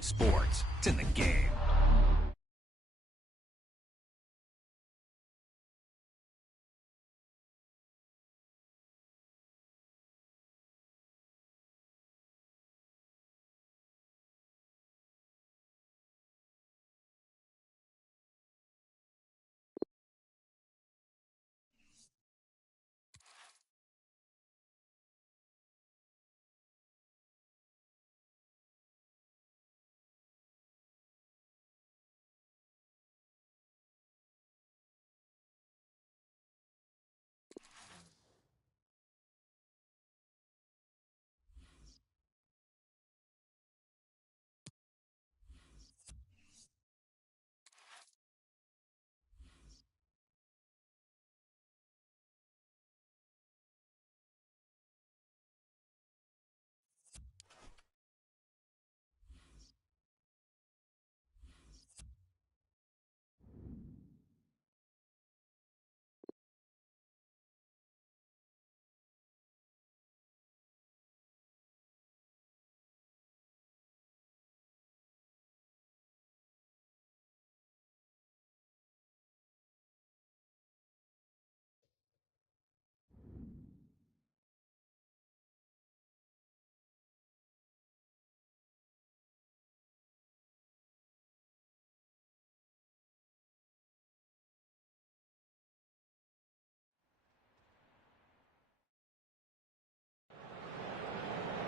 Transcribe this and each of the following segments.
Sports. It's in the game.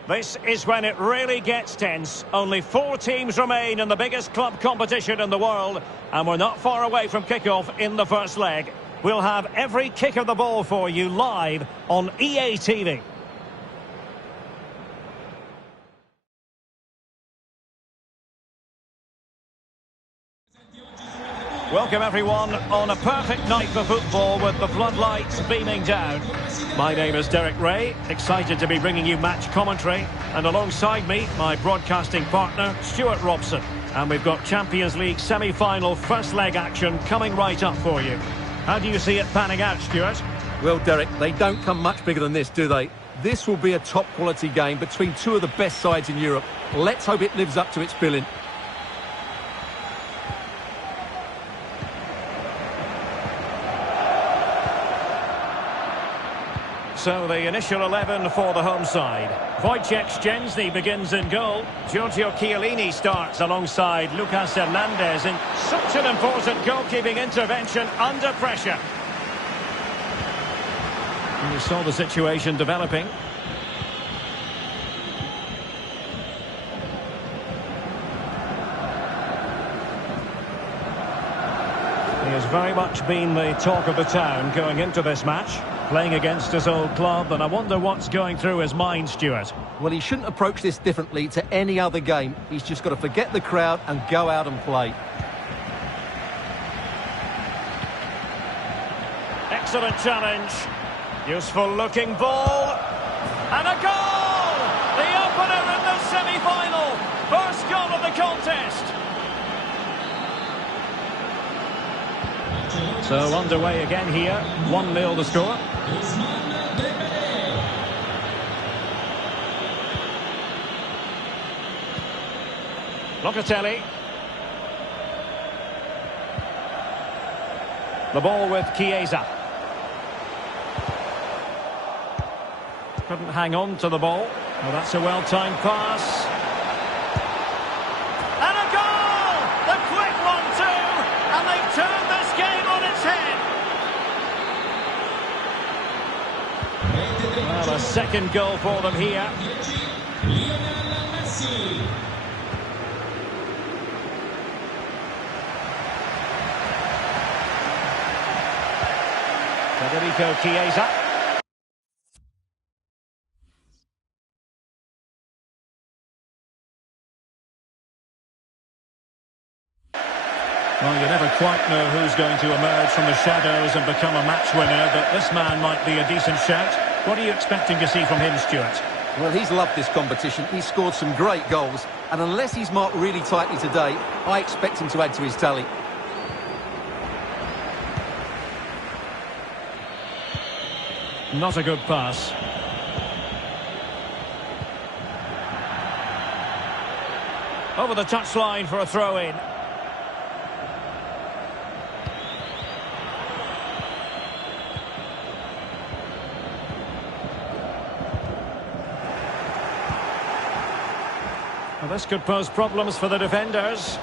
This is when it really gets tense. Only 4 teams remain in the biggest club competition in the world, and we're not far away from kickoff in the first leg. We'll have every kick of the ball for you live on EA TV. Welcome everyone on a perfect night for football with the floodlights beaming down. My name is Derek Ray, excited to be bringing you match commentary, and alongside me, my broadcasting partner, Stuart Robson. And we've got Champions League semi-final first leg action coming right up for you. How do you see it panning out, Stuart? Well, Derek, they don't come much bigger than this, do they? This will be a top-quality game between two of the best sides in Europe. Let's hope it lives up to its billing. So the initial 11 for the home side. Wojciech Szczęsny begins in goal. Giorgio Chiellini starts alongside Lucas Hernandez in such an important goalkeeping intervention under pressure. And you saw the situation developing. He has very much been the talk of the town going into this match. Playing against his old club, and I wonder what's going through his mind, Stuart. Well, he shouldn't approach this differently to any other game. He's just got to forget the crowd and go out and play. Excellent challenge. Useful looking ball. And a goal! The opener in the semi-final. First goal of the contest. So underway again here. 1-0 the score. Locatelli. The ball with Chiesa. Couldn't hang on to the ball. Well, that's a well-timed pass. And a goal! The quick one too! And they've turned this game on its head. Well, a second goal for them here. Federico Chiesa. Well, you never quite know who's going to emerge from the shadows and become a match winner, but this man might be a decent shout. What are you expecting to see from him, Stuart? Well, he's loved this competition. He's scored some great goals, and unless he's marked really tightly today, I expect him to add to his tally. Not a good pass. Over the touchline for a throw-in. Well, this could pose problems for the defenders.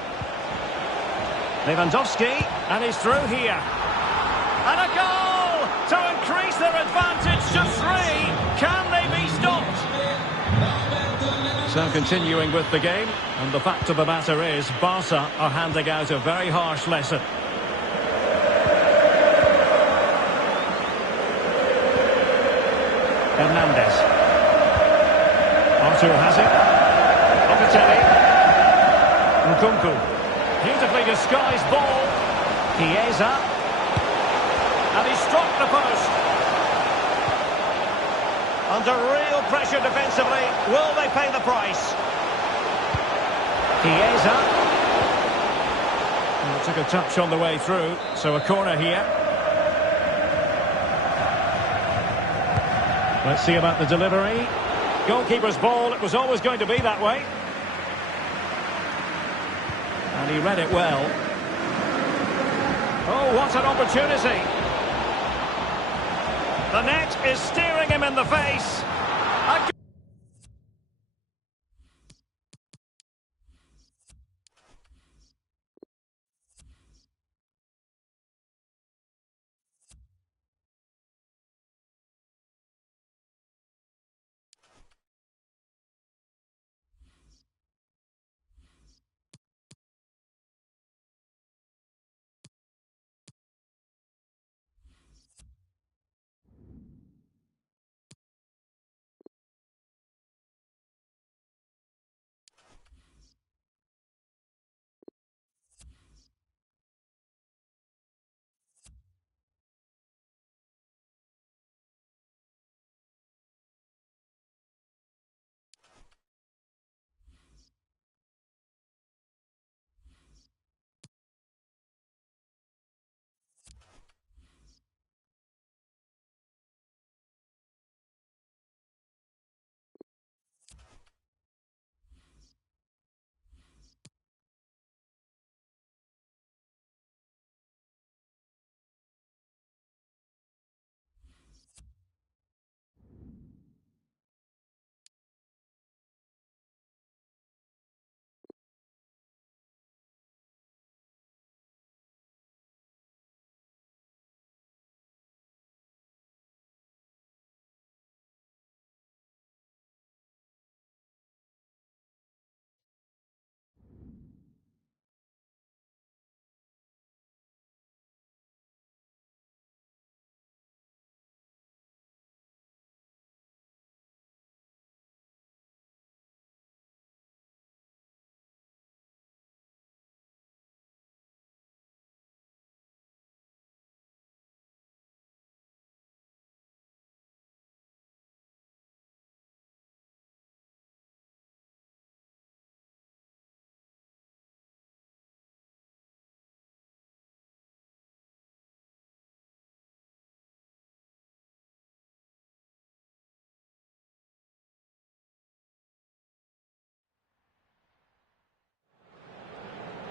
Lewandowski, and he's through here. And a goal to increase their advantage to 3. Can they be stopped? So continuing with the game, and the fact of the matter is Barca are handing out a very harsh lesson. Hernandez. Artur has it. Locatelli. Nkunku. Beautifully disguised ball. Chiesa. And he struck the post. Under real pressure defensively. Will they pay the price? Chiesa. Well, took a touch on the way through. So a corner here. Let's see about the delivery. Goalkeeper's ball. It was always going to be that way. And he read it well. Oh, what an opportunity. The net is staring him in the face.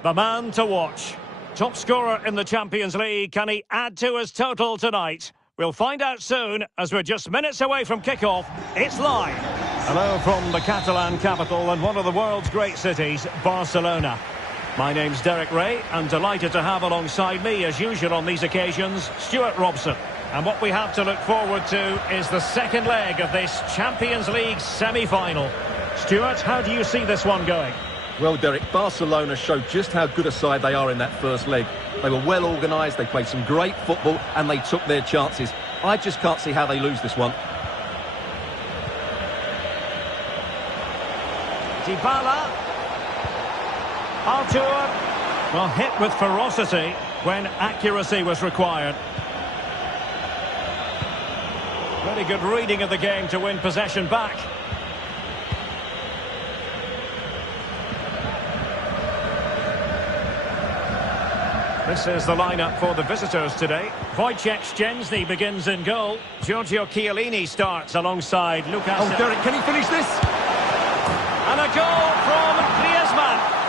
The man to watch. Top scorer in the Champions League. Can he add to his total tonight? We'll find out soon as we're just minutes away from kickoff. It's live. Hello from the Catalan capital and one of the world's great cities, Barcelona. My name's Derek Ray and delighted to have alongside me, as usual on these occasions, Stuart Robson. And what we have to look forward to is the second leg of this Champions League semi-final. Stuart, how do you see this one going? Well, Derek, Barcelona showed just how good a side they are in that first leg. They were well organised, they played some great football, and they took their chances. I just can't see how they lose this one. Dybala. Artur. Well, hit with ferocity when accuracy was required. Very good reading of the game to win possession back. This is the lineup for the visitors today. Wojciech Szczęsny begins in goal. Giorgio Chiellini starts alongside Lucas. Oh, Derek, can he finish this? And a goal from Griezmann.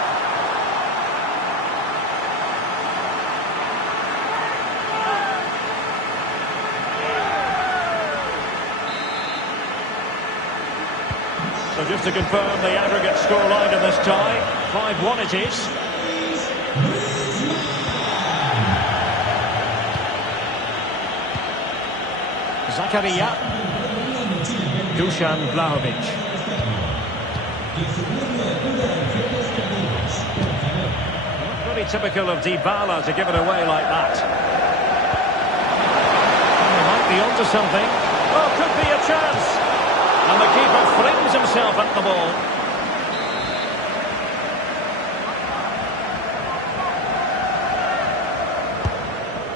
So just to confirm the aggregate scoreline in this tie, 5-1 it is. Zakaria. Dusan Vlahovic. Not really typical of Dybala to give it away like that. He might be onto something. Oh, could be a chance. And the keeper flings himself at the ball.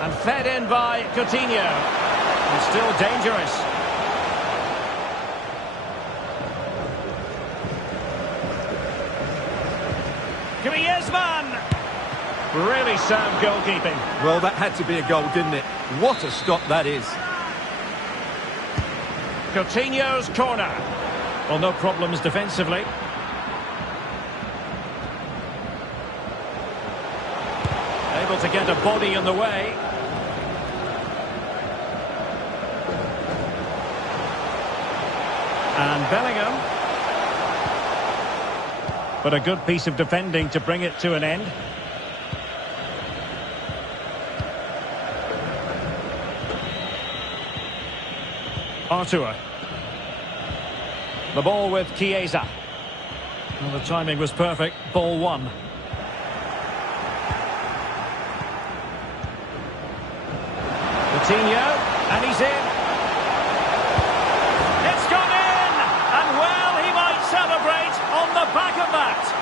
And fed in by Coutinho. And still dangerous. Griezmann! Really sound goalkeeping. Well, that had to be a goal, didn't it? What a stop that is. Coutinho's corner. Well, no problems defensively. Able to get a body in the way. And Bellingham. But a good piece of defending to bring it to an end. Artur. The ball with Chiesa. Well, the timing was perfect. Ball one. Coutinho, and he's in. It's gone in! And well, he might celebrate on the back of that.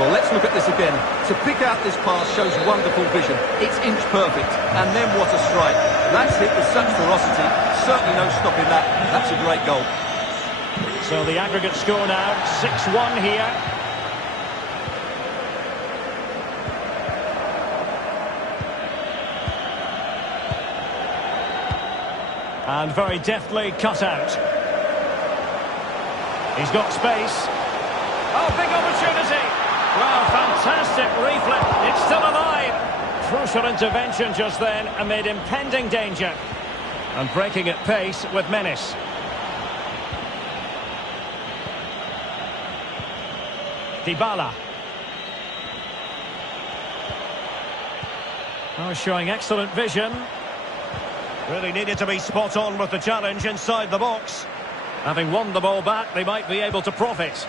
Well, let's look at this again. To pick out this pass shows wonderful vision. It's inch perfect. And then what a strike. That's hit with such ferocity. Certainly no stopping that. That's a great goal. So the aggregate score now, 6-1 here. And very deftly cut out. He's got space. Oh, big opportunity. Well, fantastic reflex. It's still alive. Crucial intervention just then amid impending danger. And breaking at pace with menace. Dybala. Oh, showing excellent vision. Really needed to be spot on with the challenge inside the box. Having won the ball back, they might be able to profit.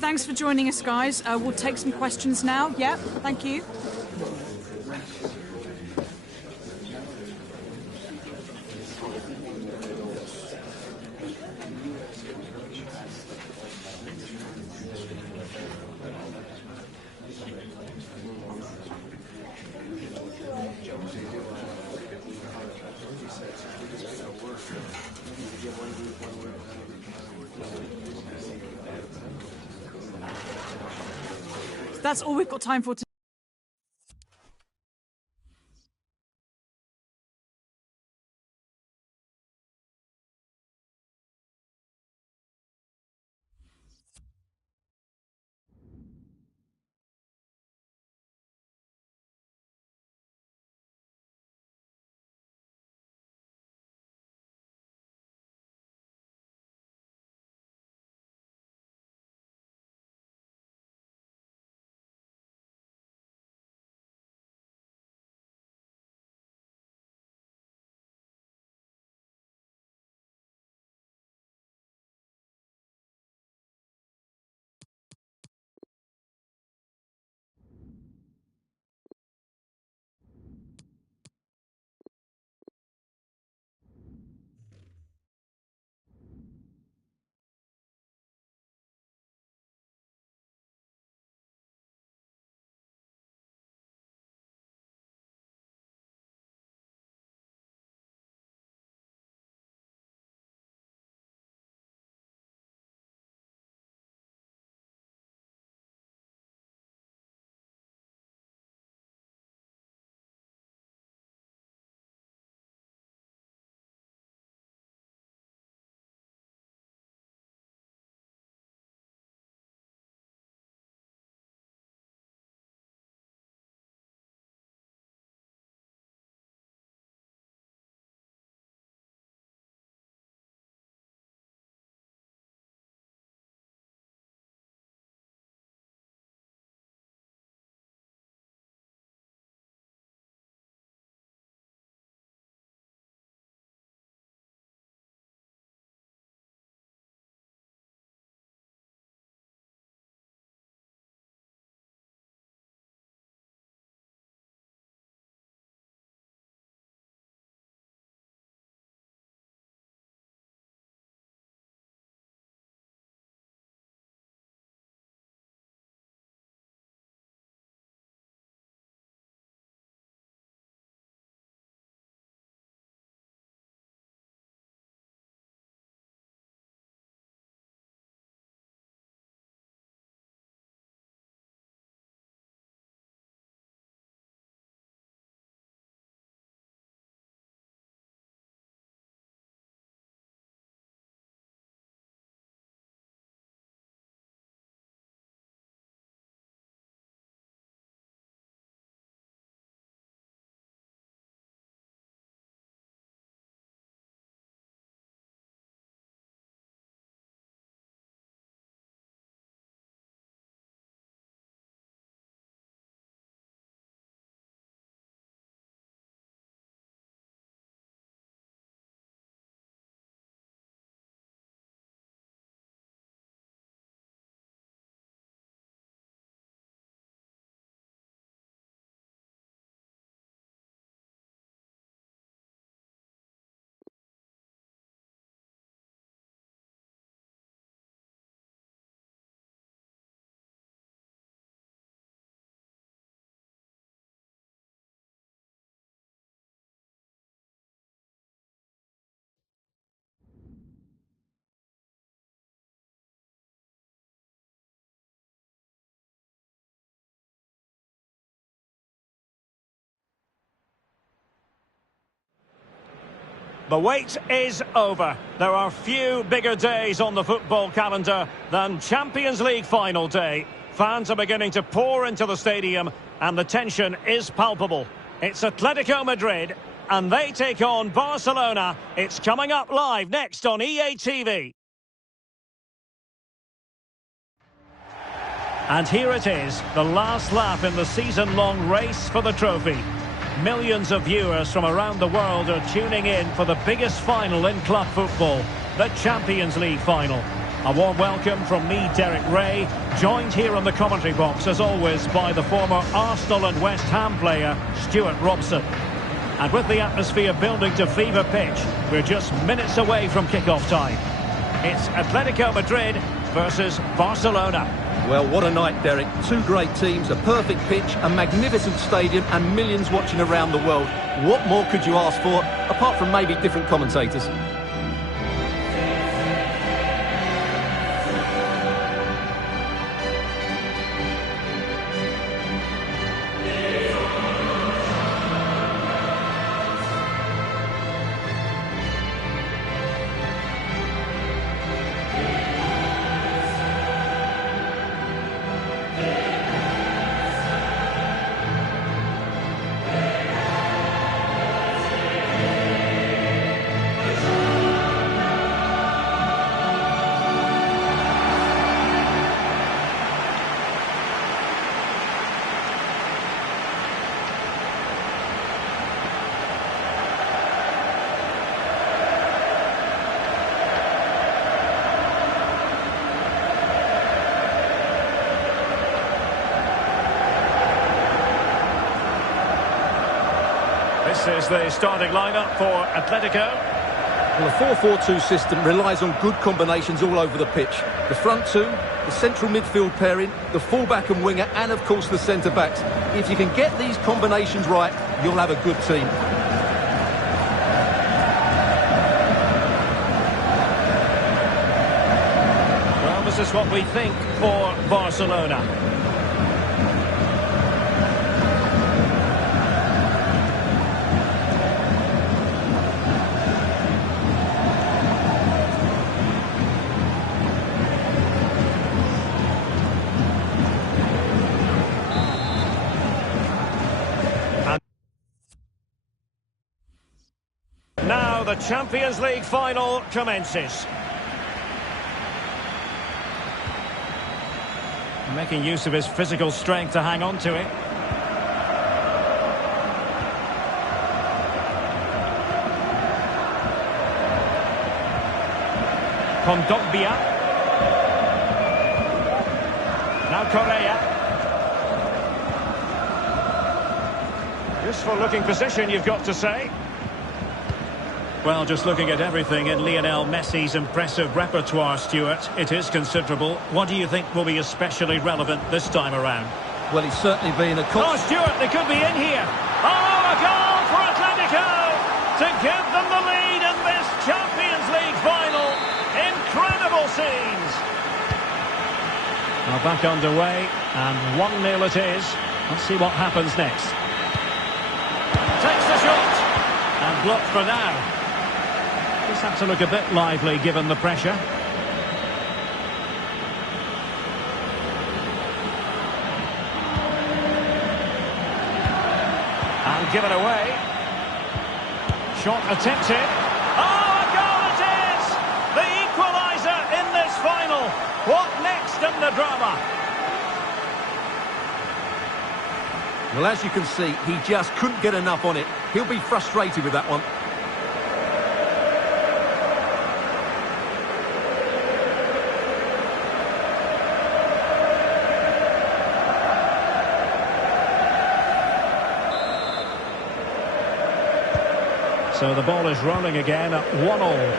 thanks for joining us, guys. We'll take some questions now. Yeah, thank you. That's all we've got time for today. The wait is over. There are few bigger days on the football calendar than Champions League final day. Fans are beginning to pour into the stadium and the tension is palpable. It's Atletico Madrid and they take on Barcelona. It's coming up live next on EA TV. And here it is, the last lap in the season-long race for the trophy. Millions of viewers from around the world are tuning in for the biggest final in club football, the Champions League final. A warm welcome from me, Derek Ray, joined here in the commentary box, as always, by the former Arsenal and West Ham player, Stuart Robson. And with the atmosphere building to fever pitch, we're just minutes away from kick-off time. It's Atletico Madrid versus Barcelona. Well, what a night, Derek. Two great teams, a perfect pitch, a magnificent stadium, and millions watching around the world. What more could you ask for, apart from maybe different commentators? This is the starting lineup for Atletico. Well, the 4-4-2 system relies on good combinations all over the pitch. The front two, the central midfield pairing, the fullback and winger, and of course the centre-backs. If you can get these combinations right, you'll have a good team. Well, this is what we think for Barcelona. Now the Champions League final commences. Making use of his physical strength to hang on to it. Kondogbia. Now Correa. Useful looking position, you've got to say. Well, just looking at everything in Lionel Messi's impressive repertoire, Stuart, it is considerable. What do you think will be especially relevant this time around? Well, he's certainly been a... Oh, Stuart, they could be in here. Oh, a goal for Atletico to give them the lead in this Champions League final. Incredible scenes. Now back underway, and 1-0 it is. Let's see what happens next. Takes the shot, and blocked for now. Just have to look a bit lively given the pressure. And given away. Shot attempted. Oh, a goal it is! The equaliser in this final. What next in the drama? Well, as you can see, he just couldn't get enough on it. He'll be frustrated with that one. So the ball is rolling again at 1-1.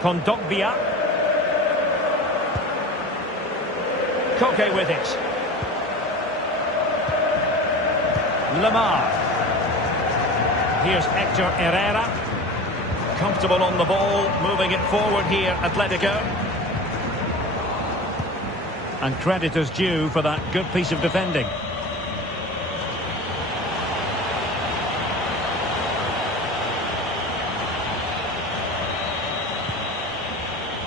Kondogbia. Koke with it. Lamar. Here's Hector Herrera. Comfortable on the ball, moving it forward here, Atletico. And credit is due for that good piece of defending.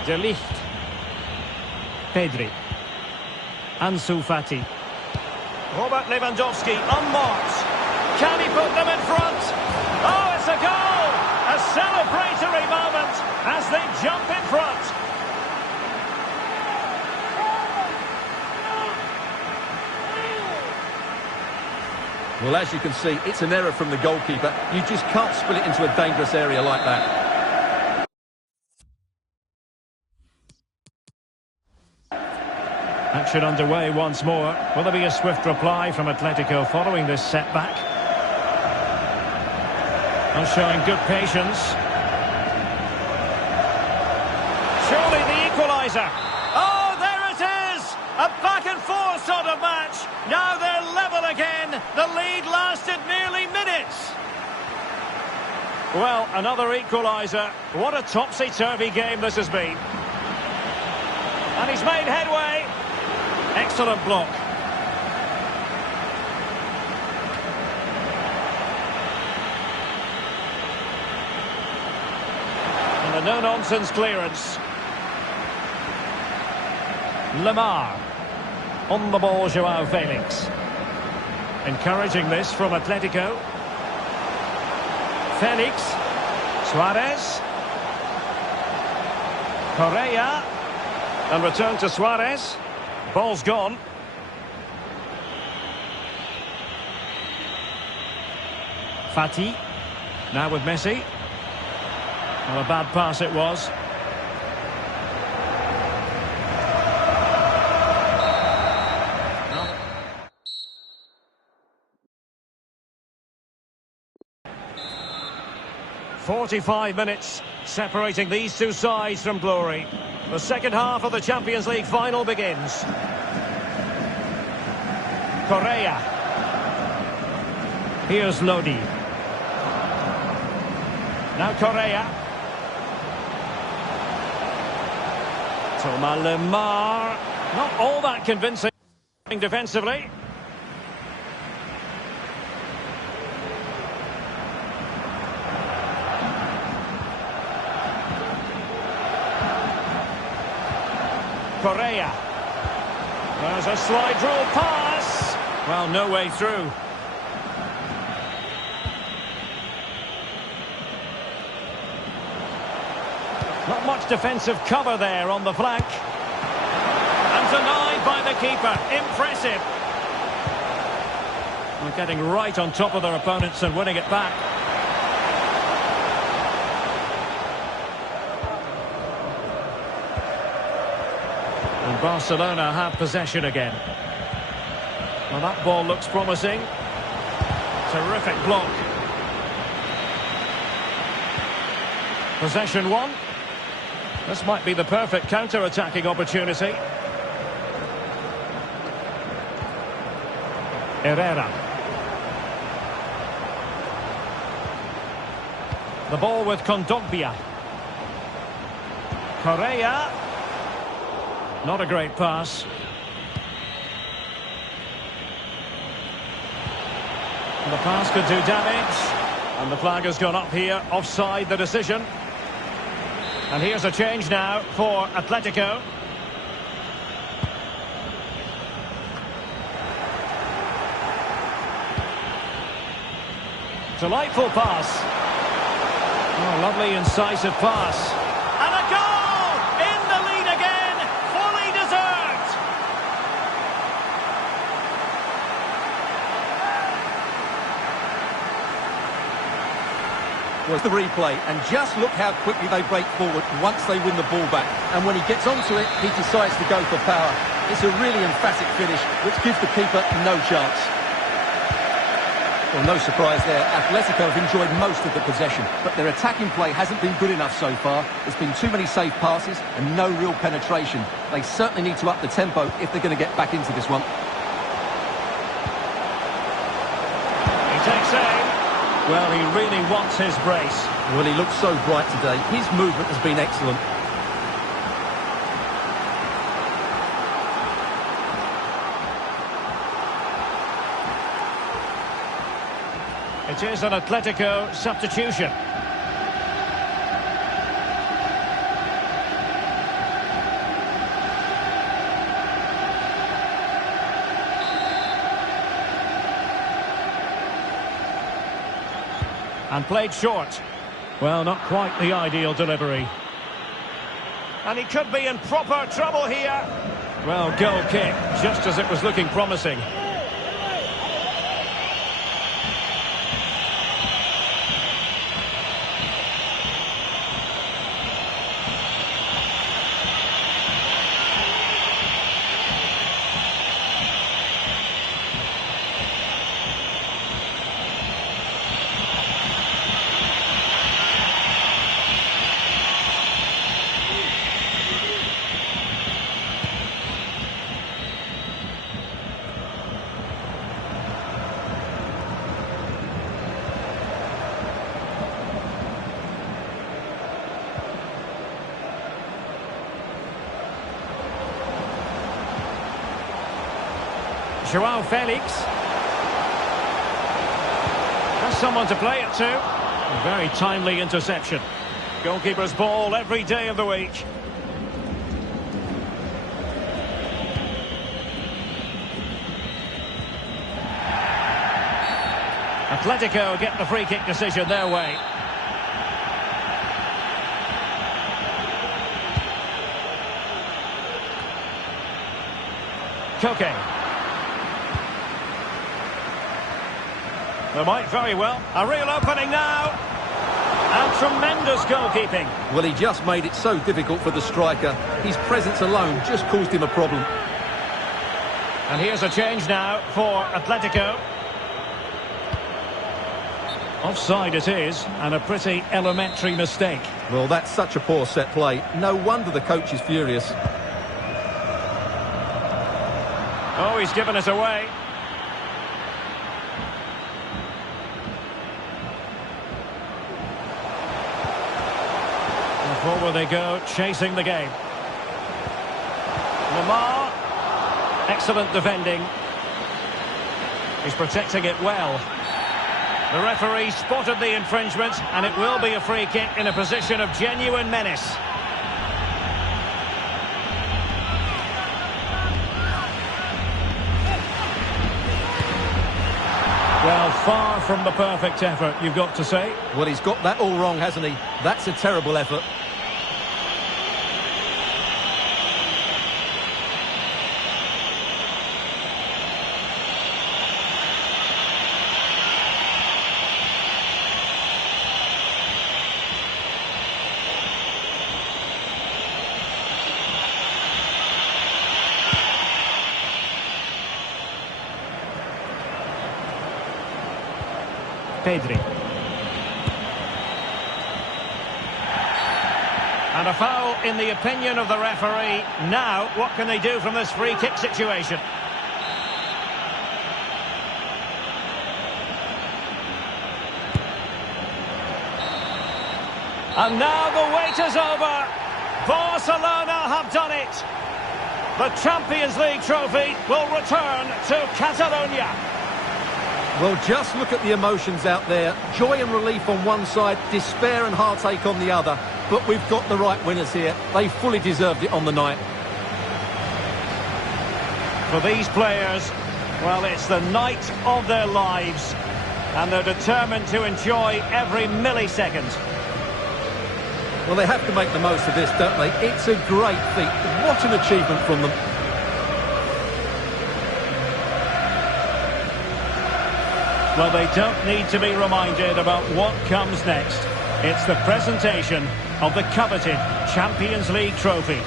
De Ligt. Pedri. Ansu Fati. Robert Lewandowski unmarked. Can he put them in front? Oh, it's a goal! A celebratory moment as they jump in front. Well, as you can see, it's an error from the goalkeeper. You just can't spill it into a dangerous area like that. Action underway once more. Will there be a swift reply from Atletico following this setback? And showing good patience. Surely the equaliser. Oh, there it is! A back-and-forth sort of match. Now they're level again. The lead lasted nearly minutes. Well, another equaliser. What a topsy-turvy game this has been. And he's made headway. Excellent block. And a no-nonsense clearance. Lemar. On the ball, Joao Felix. Encouraging this from Atletico. Felix. Suarez. Correa. And return to Suarez. Ball's gone. Fati. Now with Messi. Well, a bad pass it was. No. 45 minutes separating these two sides from glory. The second half of the Champions League final begins. Correa. Here's Lodi. Now Correa. Thomas Lemar. Not all that convincing defensively. Correa. There's a slide rule pass. Well, no way through. Not much defensive cover there on the flank. And denied by the keeper. Impressive. Well, getting right on top of their opponents and winning it back. And Barcelona have possession again. Well, that ball looks promising. Terrific block. Possession one. This might be the perfect counter-attacking opportunity. Herrera. The ball with Kondogbia. Correa. Not a great pass. And the pass could do damage. And the flag has gone up here. Offside the decision. And here's a change now for Atletico. Delightful pass. Oh, lovely incisive pass. And a goal! In the lead again! Fully deserved! Was the replay, and just look how quickly they break forward once they win the ball back. And when he gets onto it, he decides to go for power. It's a really emphatic finish, which gives the keeper no chance. Well, no surprise there. Atletico have enjoyed most of the possession, but their attacking play hasn't been good enough so far. There's been too many safe passes and no real penetration. They certainly need to up the tempo if they're going to get back into this one. He takes aim. Well, he really wants his brace. Well, he looks so bright today. His movement has been excellent. It is an Atletico substitution. And played short. Well, not quite the ideal delivery. And he could be in proper trouble here. Well, goal kick, just as it was looking promising. Joao Felix. Has someone to play it to. A very timely interception. Goalkeeper's ball every day of the week. Atletico get the free kick decision their way. Koke. There might very well. A real opening now. And tremendous goalkeeping. Well, he just made it so difficult for the striker. His presence alone just caused him a problem. And here's a change now for Atletico. Offside it is, and a pretty elementary mistake. Well, that's such a poor set play. No wonder the coach is furious. Oh, he's given it away. And forward they go, chasing the game. Lamar. Excellent defending. He's protecting it well. The referee spotted the infringement, and it will be a free kick in a position of genuine menace. Well, far from the perfect effort, you've got to say. Well, he's got that all wrong, hasn't he? That's a terrible effort. Pedri. And a foul in the opinion of the referee. Now, what can they do from this free kick situation? And now the wait is over. Barcelona have done it. The Champions League trophy will return to Catalonia. Well, just look at the emotions out there. Joy and relief on one side, despair and heartache on the other. But we've got the right winners here. They fully deserved it on the night. For these players, well, it's the night of their lives. And they're determined to enjoy every millisecond. Well, they have to make the most of this, don't they? It's a great feat. What an achievement from them. Well, they don't need to be reminded about what comes next. It's the presentation of the coveted Champions League trophy.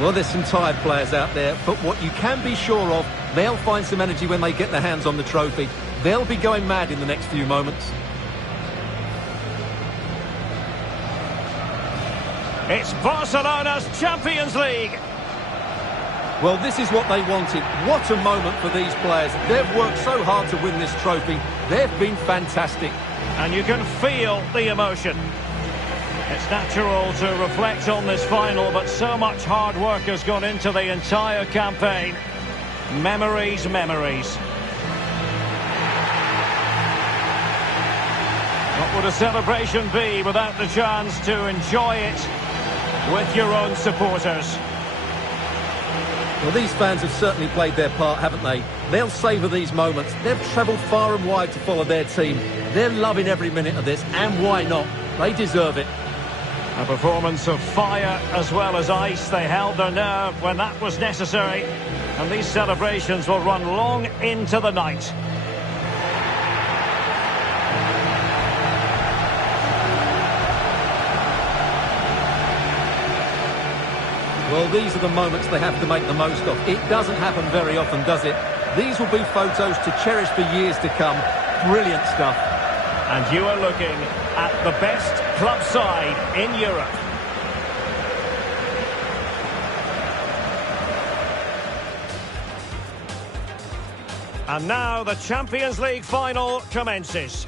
Well, there's some tired players out there, but what you can be sure of, they'll find some energy when they get their hands on the trophy. They'll be going mad in the next few moments. It's Barcelona's Champions League. Well, this is what they wanted. What a moment for these players. They've worked so hard to win this trophy. They've been fantastic. And you can feel the emotion. It's natural to reflect on this final, but so much hard work has gone into the entire campaign. Memories, memories. What would a celebration be without the chance to enjoy it with your own supporters? Well, these fans have certainly played their part, haven't they? They'll savour these moments. They've travelled far and wide to follow their team. They're loving every minute of this, and why not? They deserve it. A performance of fire as well as ice. They held their nerve when that was necessary. And these celebrations will run long into the night. Well, these are the moments they have to make the most of. It doesn't happen very often, does it? These will be photos to cherish for years to come. Brilliant stuff. And you are looking at the best club side in Europe. And now the Champions League final commences.